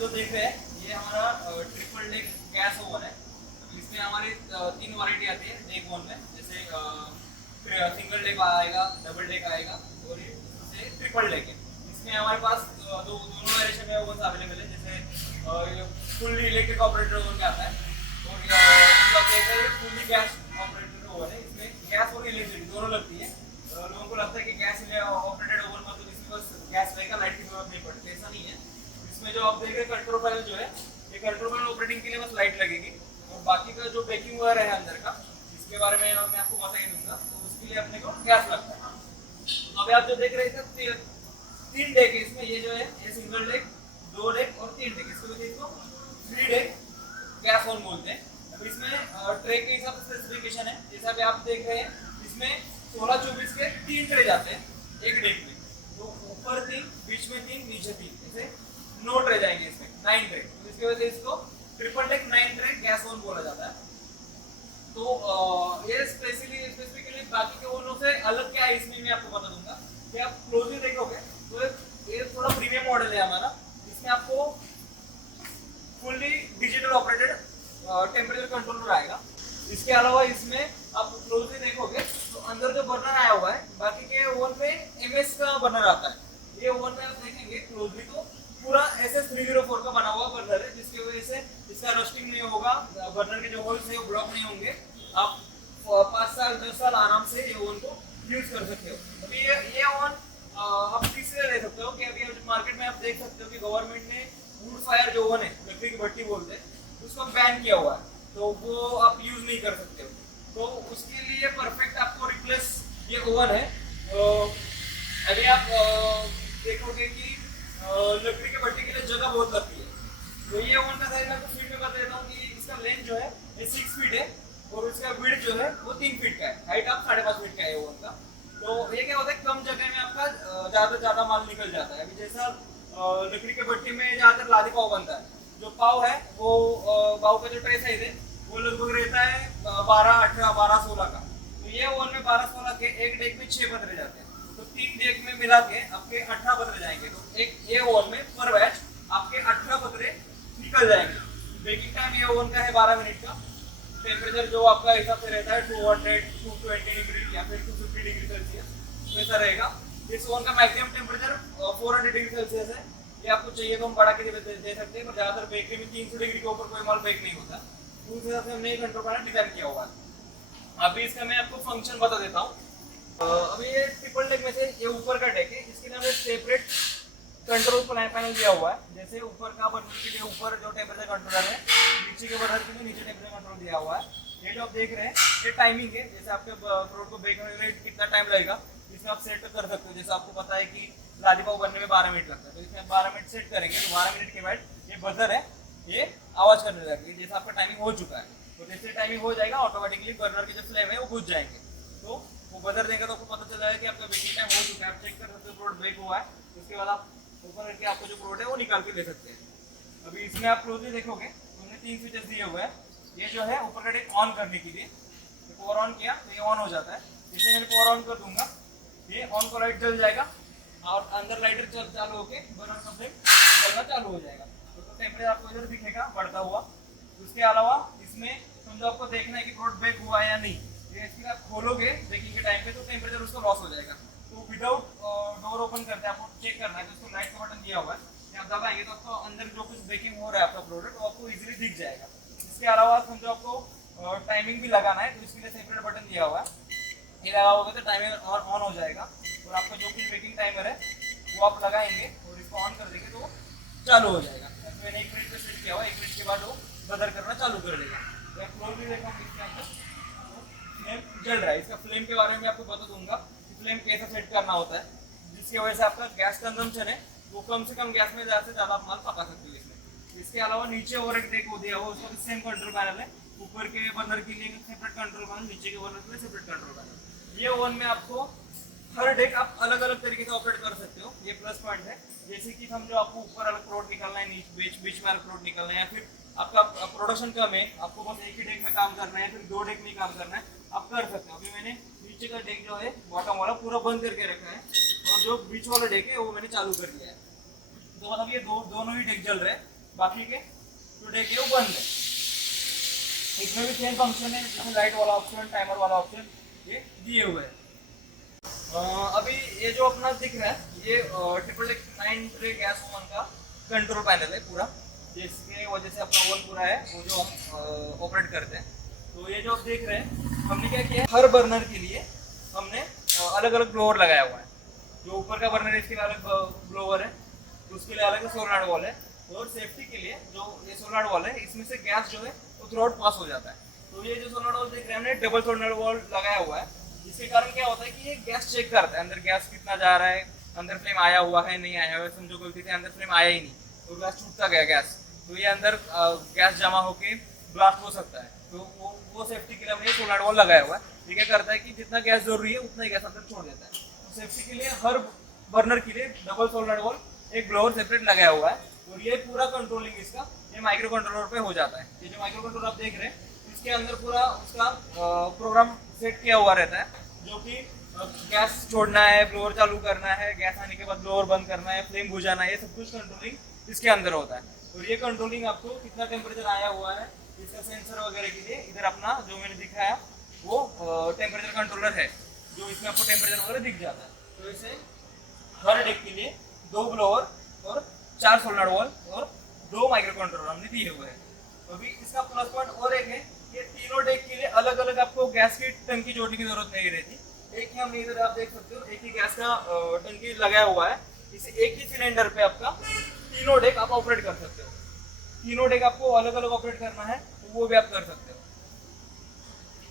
जो देख रहे हैं ये हमारा ट्रिपल डेक गैस ओवन है। इसमें हमारे 3 वैरायटी आती है डेक ओवन में, जैसे सिंगल डेक आएगा, डबल डेक आएगा और ये ट्रिपल डेक है। इसमें हमारे पास दोनों वेरिएशन में ओवन अवेलेबल है, जैसे फुल्ली इलेक्ट्रिक ऑपरेटेड ओवन में आता है और फुल्ली गैस ऑपरेटेड ओवन है। इसमें गैस और इलेक्ट्रिक दोनों लगती है। लोगों को लगता है कि गैस ऑपरेटेड ओवन मतलब इसमें बस गैस रहेगा, लाइट की जरूरत नहीं पड़ती, ऐसा नहीं है। इसमें जो आप देख रहे हैं कंट्रोल पैनल जो है, ये कंट्रोल पैनल ऑपरेटिंग के लिए बस लाइट लगेगी और बाकी का जो बेकिंग वायर है अंदर का, इसके बारे में मैं आपको बता ही दूंगा। तो उसके लिए अपने को गैस लगता है। तो अभी आप जो देख रहे हैं 3 डेक है इसमें, ये जो है ये सिंगल डेक, 2 डेक और 3 डेक, इसको 3 डेक गैस ओवन बोलते हैं। अब इसमें ट्रे के हिसाब से स्पेसिफिकेशन है, जैसा कि आप देख रहे हैं इसमें 16-24 के 3 ट्रे जाते हैं एक डेक में। तो ऊपर 3, बीच में 3, नीचे 3, ऐसे 9 ट्रे जाएंगे इसमें, 9 ट्रे। तो इसकी वजह से इसको triple deck 9 tray gas oven बोला जाता है। तो ये स्पेसिफिकली बाकी के ओवनों से अलग क्या है इसमें मैं आपको बता दूंगा। कि आप क्लोजली देखोगे तो ये थोड़ा प्रीमियम मॉडल है हमारा। इसमें आपको fully digital operated temperature controller आएगा। इसके अलावा इसमें आप क्लोजली देखोगे तो अंदर जो बर्नर आया हुआ है, बाकी के ओवन में एमएस का बर्नर आता है। ये ओवन में आप देखेंगे क्लोजली तो पूरा SS304 का बना हुआ बर्नर है, जिसकी वजह से इसका रस्टिंग नहीं होगा, बर्नर के जो होल्स है वो ब्लॉक नहीं होंगे। आप 5 साल 10 साल आराम से ये ओवन को यूज कर सकते हो। अभी ये ओवन आप इसलिए ले सकते हो कि अभी मार्केट में आप देख सकते हो कि गवर्नमेंट ने वुड फायर जो ओवन है, लकड़ी की भट्टी बोलते हैं, उसको बैन किया हुआ है, तो वो आप यूज नहीं कर सकते हो। तो उसके लिए परफेक्ट आपको रिप्लेस ये ओवन है। अभी आप देखोगे कि लकड़ी के भट्टी के लिए जगह बहुत लगती है, तो ये ओवन का साइज मैं आपको फीट में बता देता हूँ कि इसका लेंथ जो है ये 6 फीट है और उसका विड्थ जो है वो 3 फीट का है, हाइट आप 5.5 फीट का है ओवन का। तो ये क्या होता है, कम जगह में आपका ज्यादा से ज्यादा माल निकल जाता है। अभी जैसा लकड़ी के भट्टी में ज्यादातर लादी पाव बनता है, जो पाव है वो पाव का जो ट्रे साइज है वो लगभग रहता है 12, 18, 12, 16 का। तो ये ओवन में 12, 16 के एक डेक में 6 पतरे जाते हैं, तो 3 डेक में मिला के आपके 18 पतरे जाएंगे। तो एक ये ओवन में पर बैच आपके 18 पतरे निकल जाएंगे। बेकिंग टाइम ये ओवन का है 12 मिनट का। टेम्परेचर जो आपका हिसाब से रहता है 200, 220 डिग्री या फिर 250 डिग्री सेल्सियस वैसा रहेगा। इस ओवन का मैक्सिमम टेम्परेचर 400 डिग्री सेल्सियस है। ये आपको चाहिए तो हम बढ़ा के दे सकते हैं, पर ज्यादातर बेकरी में 300 डिग्री के ऊपर कोई माल बेक नहीं होता। उस हिसाब से हमने कंट्रोल पैनल डिजाइन किया हुआ है। अभी इसका मैं आपको फंक्शन बता देता हूँ। अभी ये ट्रिपल डेक में से ये ऊपर का डेक है, इसके लिए हमने सेपरेट कंट्रोल पैनल दिया हुआ है। जैसे ऊपर का बर्नर के लिए ऊपर जो टेम्परेचर कंट्रोलर है, नीचे के बर्नर के लिए नीचे टेम्परेचर कंट्रोल दिया हुआ है। ये जो आप देख रहे हैं ये टाइमिंग है, जैसे आपके प्रोडक्ट को बेक होने में कितना टाइम लगेगा इसमें आप सेट कर सकते हो। जैसे आपको पता है कि लादी पाव बनने में 12 मिनट लगता है, तो इसमें 12 मिनट सेट करेंगे तो 12 मिनट के बाद ये बजर है ये आवाज करने लगेगी, जैसे आपका टाइमिंग हो चुका है। तो जैसे टाइमिंग हो जाएगा ऑटोमेटिकली बर्नर के जो फ्लेम है वो बुझ जाएंगे। तो वो बजर देगा तो आपको पता चल जाएगा कि आपका बेकिंग टाइम हो चुका है। आप चेक कर सकते हो प्रोडक्ट बेक हुआ है, उसके बाद आप ऊपर करके आपको जो प्रोडक्ट है वो निकाल के ले सकते हैं। अभी इसमें आप क्लोजली देखोगे तो हमने 3 स्विचेस दिए हुए हैं। ये जो है ऊपर का डेक ऑन करने के लिए, पावर ऑन किया तो ये ऑन हो जाता है। जैसे मैं पावर ऑन कर दूंगा ये ऑन को लाइट जल जाएगा और अंदर लाइटर चालू होके बर्नर का फ्लेम जलना चालू हो जाएगा। तो टेम्परेचर आपको इधर दिखेगा बढ़ता हुआ। उसके अलावा इसमें समझो आपको देखना है कि प्रोडक्ट बेक हुआ है या नहीं, ये इसके आप खोलोगे बेकिंग के टाइम पे तो टेम्परेचर उसका लॉस हो जाएगा। तो विदाउट डोर ओपन करते आपको चेक करना है, तो उसको लाइट का बटन दिया हुआ है, आप दबाएंगे तो आपको अंदर जो कुछ बेकिंग हो रहा है आपका प्रोडक्ट वो आपको इजीली दिख जाएगा। इसके अलावा समझो आपको टाइमिंग भी लगाना है, तो इसके लिए सेपरेट बटन दिया हुआ है। ये लगा होगा तो टाइमर और ऑन हो जाएगा और आपका जो कुछ बेकिंग टाइमर है वो आप लगाएंगे और इसको ऑन कर देंगे तो चालू हो जाएगा। मैंने 1 मिनट पे सेट किया हुआ, 1 मिनट के बाद वो बदर करना चालू कर देगा। तो फ्लोर भी देखा इसके अंदर फ्लेम जल रहा है। इसका फ्लेम के बारे में आपको बता दूंगा कि फ्लेम कैसे सेट करना होता है, जिसकी वजह से आपका गैस कंजम्पशन है वो कम से कम गैस में ज़्यादा से ज़्यादा आप माल पका सकते हो इसमें। इसके अलावा नीचे और एक डेक दिया हुआ, उसका भी सेम कंट्रोल पैनल है। ऊपर के बर्नर के लिए सेपरेट कंट्रोल पैनल, नीचे के बर्नर के लिए सेपरेट कंट्रोल पैनल। ये ओवन में आपको हर डेक आप अलग अलग तरीके से ऑपरेट कर सकते हो, ये प्लस पॉइंट है। जैसे कि समझो आपको ऊपर अलग प्रोडक्ट निकालना है, बीच में अलग प्रोडक्ट निकालना है, या फिर आपका प्रोडक्शन कम है, आपको बस एक ही डेक में काम करना है, फिर 2 डेक में काम करना है, आप कर सकते हो। अभी मैंने नीचे का डेक जो है बॉटम वाला पूरा बंद करके रखा है और जो बीच वाला डेक है वो मैंने चालू कर दिया है। तो मतलब ये दोनों ही डेक जल रहे हैं, बाकी के जो डेक है वो बंद है। इसमें भी सेम फंक्शन है, जैसे लाइट वाला ऑप्शन, टाइमर वाला ऑप्शन ये दिए हुए हैं। अभी ये जो अपना दिख रहा है ये 999 ट्रे गैस ओवन का कंट्रोल पैनल है पूरा, जिसके वजह से अपना ओवन पूरा है वो जो हम ऑपरेट करते हैं। तो ये जो आप देख रहे हैं हमने क्या किया है, हर बर्नर के लिए हमने अलग अलग ब्लोअर लगाया हुआ है। जो ऊपर का बर्नर है इसके लिए अलग ब्लोअर है, उसके लिए अलग सोलनॉइड वॉल है, और सेफ्टी के लिए जो ये सोलनॉइड वॉल है इसमें से गैस जो है वो थ्रू आउट पास हो जाता है। तो ये जो सोलनॉइड वॉल देख रहे हैं हमने डबल सोलनॉइड वॉल लगाया हुआ है, जिसके कारण क्या होता है कि ये गैस चेक करता है अंदर गैस कितना जा रहा है, अंदर फ्लेम आया हुआ है नहीं आया हुआ है। समझो गलती से अंदर फ्लेम आया ही नहीं तो गैस छूटता गया गैस, तो ये अंदर गैस जमा होके ब्लास्ट हो सकता है। तो वो सेफ्टी के लिए हमने सोलनॉइड वॉल लगाया हुआ है। ये क्या करता है कि जितना गैस जरूरी है उतना ही गैस अंदर छोड़ देता है। तो सेफ्टी के लिए हर बर्नर के लिए डबल सोलनॉइड वॉल एक ब्लोअर सेपरेट लगाया हुआ है, और ये पूरा कंट्रोलिंग इसका ये माइक्रो कंट्रोलर पे हो जाता है। ये जो माइक्रो कंट्रोलर आप देख रहे हैं इसके अंदर पूरा उसका प्रोग्राम सेट किया हुआ रहता है, जो कि गैस छोड़ना है, ब्लोअर चालू करना है, गैस आने के बाद ब्लोअर बंद करना है, फ्लेम बुझाना है, ये सब कुछ कंट्रोलिंग इसके अंदर होता है। और ये कंट्रोलिंग आपको कितना टेम्परेचर आया हुआ है इसका सेंसर वगैरह के लिए इधर अपना जो मैंने दिखाया वो टेम्परेचर कंट्रोलर है, जो इसमें आपको टेम्परेचर वगैरह दिख जाता है। तो इसे हर डेक के लिए 2 ब्लोअर और 4 सोलनॉइड वॉल और 2 माइक्रो कंट्रोलर हमने दिए हुए हैं। तो अभी इसका प्लस पॉइंट और एक है, ये तीनों डेक के लिए अलग अलग आपको गैस की टंकी जोड़ने की जरूरत नहीं रहती। एक ही हम इधर आप देख सकते हो एक ही गैस का टंकी लगाया हुआ है, इसे एक ही सिलेंडर पे आपका तीनों डेक आप ऑपरेट कर सकते हो। तीनों डेक आपको अलग अलग ऑपरेट करना है तो वो भी आप कर सकते हो।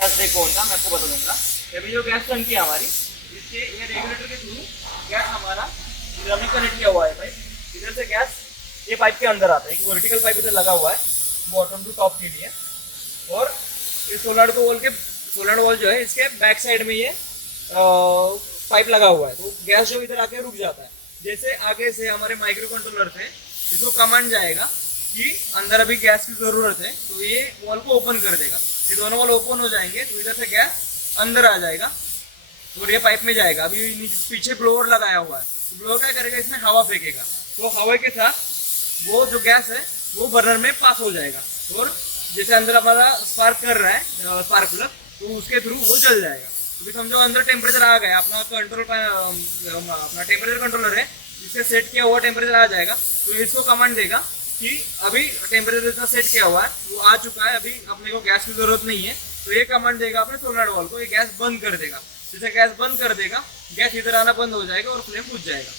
गैस डेक कौन सा मैं आपको बता दूंगा। अभी जो गैस टंकी है हमारी, इसके ये रेगुलेटर के थ्रू गैस हमारा इधर हमने कनेक्ट किया हुआ है पाइप, इधर से गैस ये पाइप के अंदर आता है। एक वर्टिकल पाइप इधर लगा हुआ है बॉटम टू टॉप के लिए, और ये सोलनॉइड वॉल जो है इसके बैक साइड में ये पाइप लगा हुआ है। तो गैस जो इधर आके रुक जाता है। जैसे आगे से हमारे माइक्रो कंट्रोलर से इसको कमांड जाएगा कि अंदर अभी गैस की जरूरत है, तो ये वॉल को ओपन कर देगा। ये दोनों वॉल ओपन हो जाएंगे तो इधर से गैस अंदर आ जाएगा और ये पाइप में जाएगा। अभी पीछे ब्लोअर लगाया हुआ है, तो ब्लोअर क्या करेगा, इसमें हवा फेंकेगा, तो हवा के साथ वो जो गैस है वो बर्नर में पास हो जाएगा, और जैसे अंदर हमारा स्पार्क कर रहा है स्पार्क प्लग, तो उसके थ्रू वो जल जाएगा। तो समझो अंदर टेम्परेचर आ गया, अपना कंट्रोल अपना टेम्परेचर कंट्रोलर है, इससे सेट किया हुआ टेम्परेचर आ जाएगा। तो इसको कमांड देगा कि अभी टेम्परेचर इतना सेट किया हुआ है, वो आ चुका है, अभी अपने को गैस की जरूरत नहीं है। तो ये कमांड देगा अपने सोलनॉइड वॉल को, ये गैस बंद कर देगा। जैसे गैस बंद कर देगा, गैस इधर आना बंद हो जाएगा और फ्लेम बुझ जाएगा।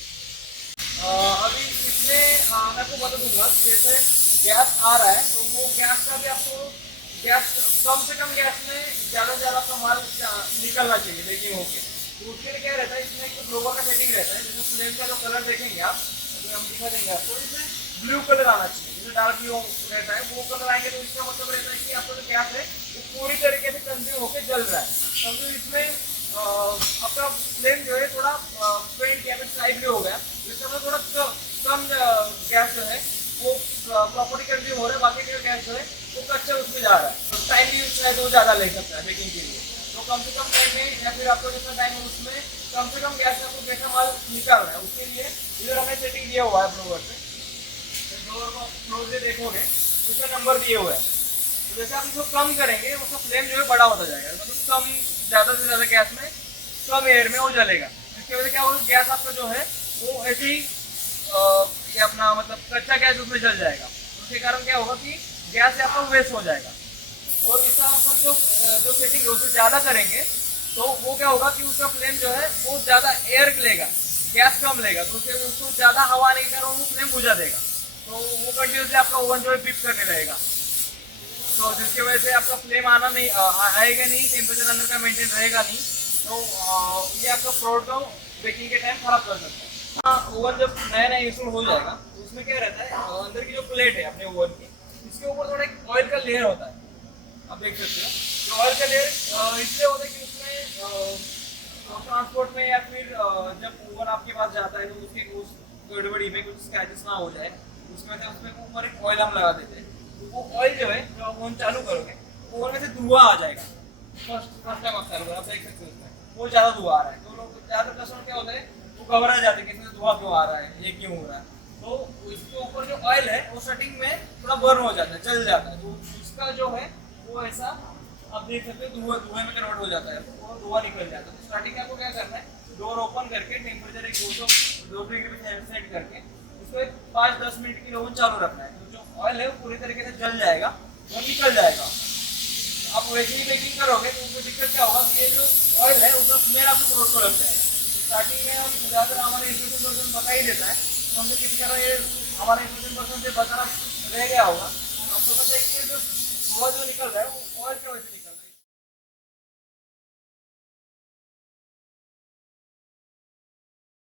अभी इसमें मैं आपको बता दूंगा, जैसे गैस आ रहा है तो वो गैस का भी आपको गैस कम से कम गैस में ज़्यादा से ज़्यादा आपका माल निकलना चाहिए बेकिंग होके। तो उसके लिए क्या रहता है, इसमें एक ब्लोअर का सेटिंग रहता है। जैसे फ्लेम का जो कलर देखेंगे आप, अभी हम दिखा देंगे आपको, इसमें ब्लू कलर आना चाहिए। जैसे डार्क ब्लू रहता है, वो कलर आएंगे तो इसका मतलब रहता है कि आपका जो गैस है वो पूरी तरीके से कंज्यूम होकर जल रहा है। समझो इसमें आपका फ्लेम जो है थोड़ा फेंट या फिर स्लाइटली हो गया, इसका मतलब थोड़ा कम गैस जो है वो प्रॉपर्टी कंज्यूम हो रहा है, बाकी का गैस जो है वो कच्चा उसमें जा रहा है। तो टाइम भी उसमें तो ज़्यादा ले सकता है बेकिंग के लिए। तो कम से कम टाइम में या फिर आपको जितना टाइम है उसमें कम से कम गैस आपको जैसा माल निकालना है, उसके लिए इधर हमने सेटिंग दिया हुआ है ब्लोअर पे। ब्लोअर को क्लोज से देखोगे उसका नंबर दिए हुए हैं। तो जैसे आप इसको कम करेंगे उसका फ्लेम जो है बड़ा होता जाएगा, मतलब कम ज़्यादा से ज़्यादा गैस में कम एयर में वो जलेगा। इसकी वजह से क्या होगा, गैस आपका जो है वो ऐसे ही ये अपना मतलब कच्चा गैस उसमें जल जाएगा। उसके कारण क्या होगा कि गैस आपका वेस्ट हो जाएगा। और इसका हम जो सेटिंग है उससे ज़्यादा करेंगे तो वो क्या होगा कि उसका फ्लेम जो है वो ज़्यादा एयर लेगा, गैस कम लेगा, तो उसको ज़्यादा हवा आने के कारण वो फ्लेम बुझा देगा। तो वो कंटिन्यूसली आपका ओवन जो है बीप करने लगेगा, तो जिसकी वजह से आपका फ्लेम आना नहीं आएगा नहीं, टेम्परेचर अंदर का मेंटेन रहेगा नहीं। तो ये आपका प्रोडक्ट को बेकिंग के टाइम खराब कर सकता है। ओवन जब नया नया इंस्टॉल हो जाएगा तो उसमें क्या रहता है, अंदर की जो प्लेट है अपने ओवन की, इसके ऊपर थोड़ा एक ऑयल का लेयर होता है, आप देख सकते हो। जो ऑयल का लेयर इसलिए होता है कि उसमें ट्रांसपोर्ट में या फिर जब ओवन आपके पास जाता है तो उसकी उस गड़बड़ी में कुछ स्क्रैचेस ना हो जाए, उसमें ऊपर एक ऑयल हम लगा देते हैं। तो वो ऑयल जो है जब आप ओवन चालू करोगे ओवन में से धुआं आ जाएगा। फर्स्ट टाइम आप चालू करो, आप देख सकते हो वो ज़्यादा धुआं आ रहा है, तो लोग ज़्यादातर कस्टमर क्या होता है वो घबरा जाते हैं कि इसमें धुआं क्यों आ रहा है, ये क्यों हो रहा है। तो इसके ऊपर जो ऑयल है वो स्टार्टिंग में थोड़ा बर्न हो जाता है, जल जाता है, तो इसका जो है वो ऐसा आप देख सकते हो धुएं में कन्वर्ट हो जाता है, वो धुआं निकल जाता है। तो स्टार्टिंग में आपको क्या करना है, डोर ओपन करके टेम्परेचर एक 200 डिग्री पे सेट करके इसको एक 5-10 मिनट के लिए ओवन चालू रखना है। तो जो ऑयल है वो पूरी तरीके से जल जाएगा और निकल जाएगा। आप वैसे ही बेकिंग करोगे तो उसमें दिक्कत क्या होगा कि ये जो ऑयल है उसका स्मेल आपको प्रोडक्ट को लग जाएगा। स्टार्टिंग में हम ज़्यादातर हमारे इंस्ट्रक्शन पर्सन बता ही देता है, तो हमसे किसी तरह ये हमारे इंस्ट्रक्शन पर्सन से बताना रह गया होगा। हम समझ जाए कि ये जो धुआं जो निकल रहा है वो ऑयल की वजह से